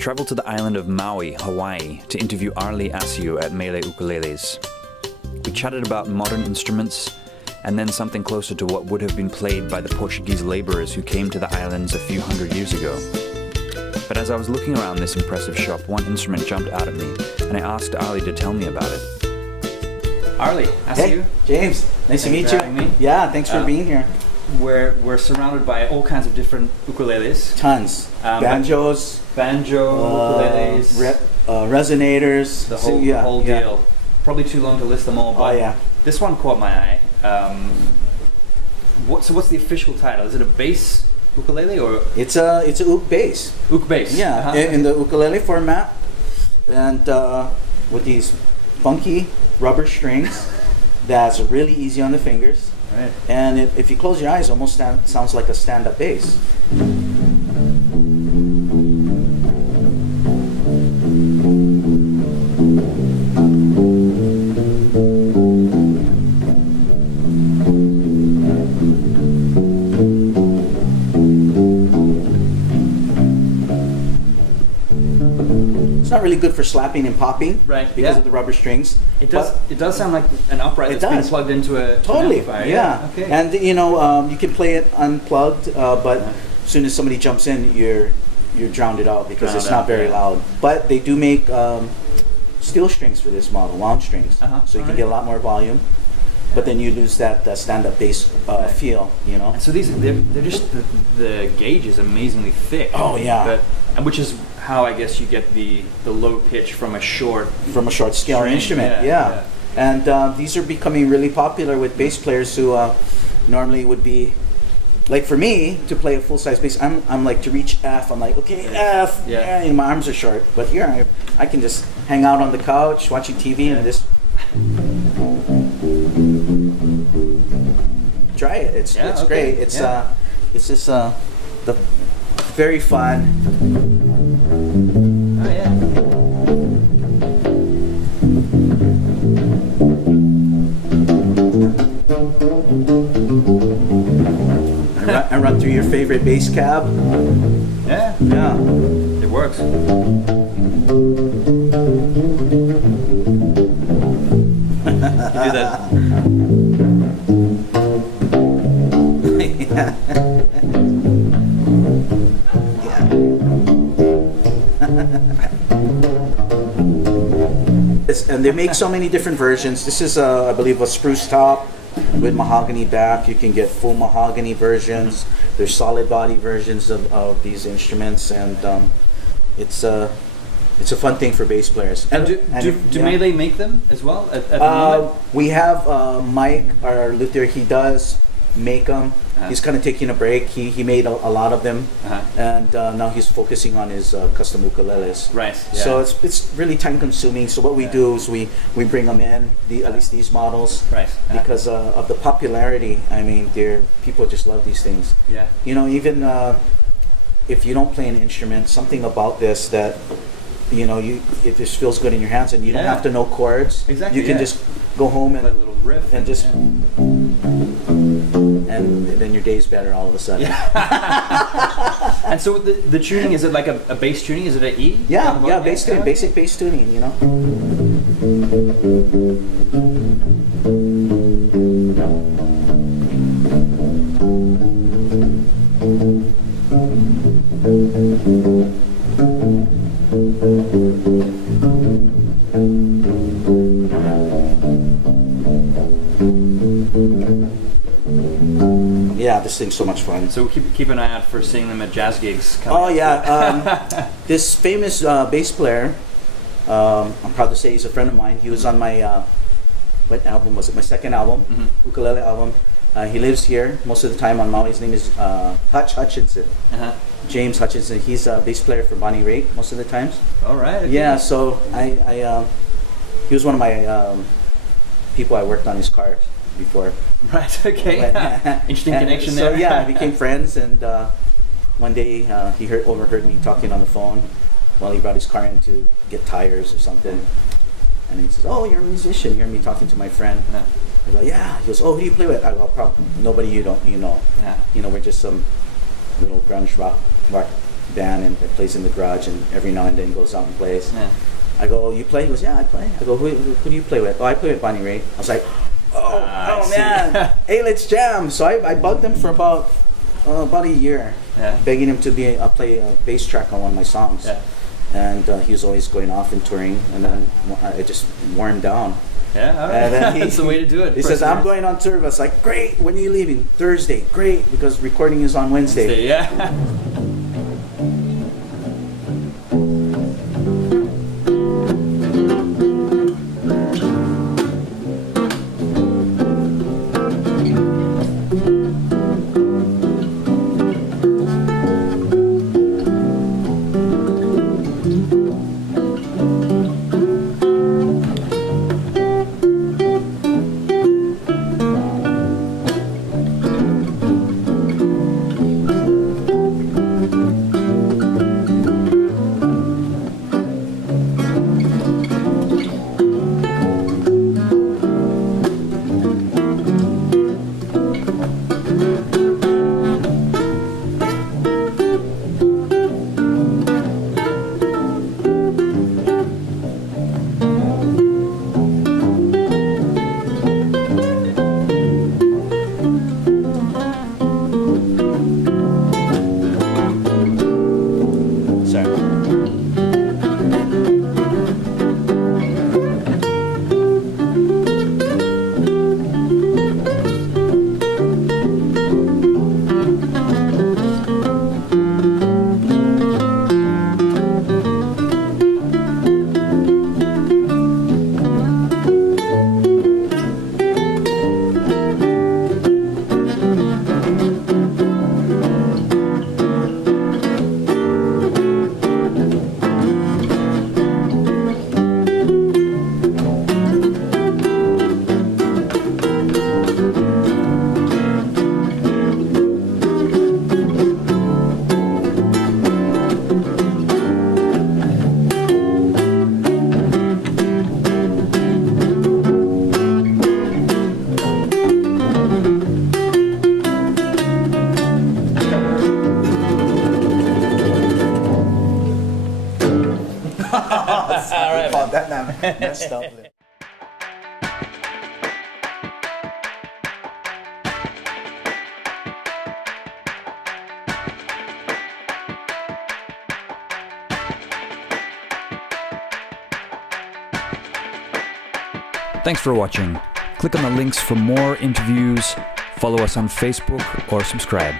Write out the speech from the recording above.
traveled to the island of Maui, Hawaii, to interview Arlie Asiu at Mele Ukuleles. We chatted about modern instruments, and then something closer to what would have been played by the Portuguese laborers who came to the islands a few hundred years ago. But as I was looking around this impressive shop, one instrument jumped out at me, and I asked Arlie to tell me about it. Arlie Asiu. Hey, James. Nice to meet you. Me. Yeah, thanks for being here. We're surrounded by all kinds of different ukuleles. Tons. Banjos. Ukuleles. Resonators. The whole deal. Probably too long to list them all, but this one caught my eye. What's the official title? Is it a bass ukulele or? It's a Uke Bass. Uke Bass. Yeah, in the ukulele format, and with these funky rubber strings that's really easy on the fingers. Right. And if you close your eyes, it almost sounds like a stand-up bass. It's not really good for slapping and popping, right? Because of the rubber strings. It does sound like an upright that's been plugged into an amplifier. Yeah. Okay. And you can play it unplugged, but as soon as somebody jumps in, you're drowned it out because it's not very loud. But they do make steel strings for this model, wound strings, so you can get a lot more volume. But then you lose that stand-up bass feel, And so they're just the gauge is amazingly thick. Oh yeah. And which is how I guess you get the low pitch from a short scale instrument. Yeah. And these are becoming really popular with bass players who normally would be like, for me to play a full-size bass, I'm like, to reach F, I'm like, okay, F. Yeah. And my arms are short, but here I can just hang out on the couch watching TV and just try it. It's great. It's just the very fun. Oh yeah. I run through your favorite bass cab. Yeah. Yeah. It works. You do that. And they make so many different versions. This is, I believe, a spruce top with mahogany back. You can get full mahogany versions. There's solid body versions of these instruments, and it's a fun thing for bass players. And do Mele make them as well at the moment? We have Mike, our luthier. He does make them. He's kind of taking a break. He made a lot of them, and now he's focusing on his custom ukuleles. Right. Yeah. So it's really time consuming. So what we do is we bring them in, at least these models, right? Because of the popularity. I mean, people just love these things. Yeah. Even if you don't play an instrument, something about this that it just feels good in your hands, and you don't have to know chords. Exactly. You can just go home and play a little riff and just. And then your day's better all of a sudden. Yeah. And so the tuning, is it like a bass tuning? Is it an E? Yeah, bass tuning, basic bass tuning, Yeah, this thing's so much fun. So keep an eye out for seeing them at jazz gigs. This famous bass player, I'm proud to say he's a friend of mine. He was on my, what album was it? My second album, ukulele album. He lives here most of the time on Maui. His name is Hutch Hutchinson. James Hutchinson. He's a bass player for Bonnie Raitt most of the times. All right. Okay. Yeah, so he was one of my people I worked on his car before. Right. Okay. Interesting connection there. So yeah, we became friends, and one day he overheard me talking on the phone while he brought his car in to get tires or something, and he says, "Oh, you're a musician." You hear me talking to my friend. I go, "Yeah." He goes, "Oh, who do you play with?" I go, "Probably nobody you know. Yeah. We're just some little grunge rock band and plays in the garage, and every now and then goes out and plays. Yeah. I go, "Oh, you play?" He goes, "Yeah, I play." I go, who do you play with?" "Oh, I play with Bonnie Raitt." I was like, I see. man, hey, let's jam. So I bugged him for about a year, begging him to play a bass track on one of my songs. Yeah. And he was always going off and touring, and then I just wore him down. Yeah, all right. And then That's the way to do it. He says, "I'm going on tour." I was like, "Great, when are you leaving?" "Thursday." "Great, because recording is on Wednesday." Yeah. All right, man. That man messed up. Thanks for watching. Click on the links for more interviews, follow us on Facebook, or subscribe.